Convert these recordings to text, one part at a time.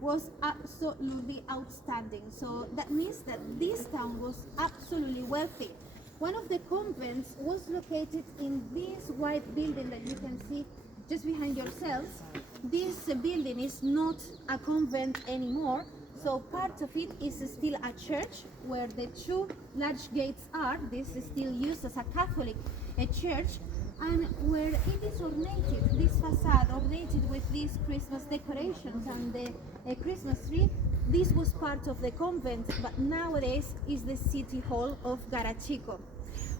was absolutely outstanding. So that means that this town was absolutely wealthy. One of the convents was located in this white building that you can see just behind yourselves. This building is not a convent anymore, so part of it is still a church where the two large gates are. This is still used as a Catholic church, and where it is ornated, this facade ornated with these Christmas decorations and the Christmas tree. This was part of the convent, but nowadays is the city hall of Garachico.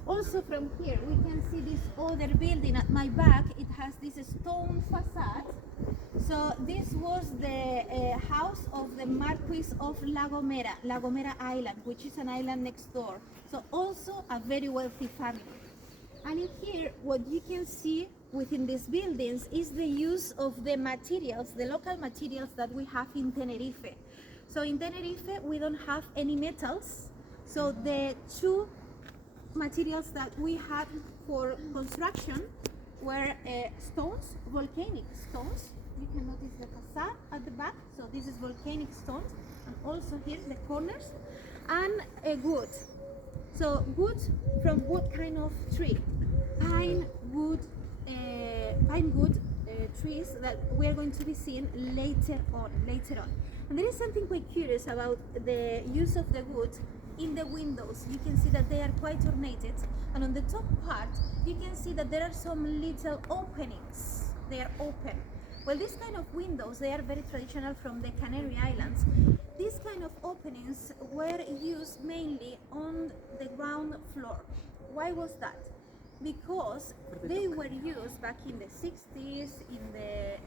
Also from here we can see this other building at my back. It has this stone facade. So this was the house of the Marquis of La Gomera Island, which is an island next door. So also a very wealthy family. And in here, what you can see within these buildings is the use of the materials, the local materials that we have in Tenerife. So in Tenerife, we don't have any metals. So the two materials that we had for construction were stones, volcanic stones. You can notice the facade at the back. So this is volcanic stones, and also here the corners, and wood. So wood from what kind of tree? Pine wood trees that we are going to be seeing later on. And there is something quite curious about the use of the wood in the windows. You can see that they are quite ornated, and on the top part you can see that there are some little openings. They are open. Well, these kind of windows, they are very traditional from the Canary Islands. These kind of openings were used mainly on the ground floor. Why was that? Because they were used back in the 60s, in the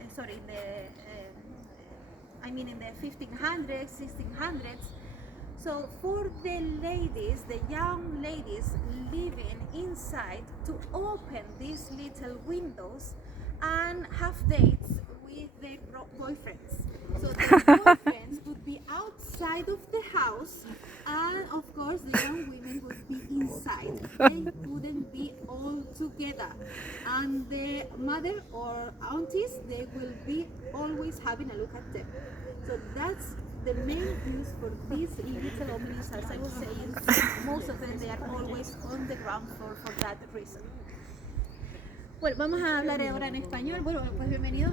1500s, 1600s. So for the ladies, the young ladies living inside, to open these little windows and have dates with their boyfriends. So the boyfriends would be outside of the house, and of course the young women would be inside. They wouldn't be all together, and the mother or aunties, they will be always having a look at them. So that's the main use for these little openings. As I was saying, most of them, they are always on the ground floor for that reason. Bueno, vamos a hablar ahora en español. Bueno, pues bienvenidos.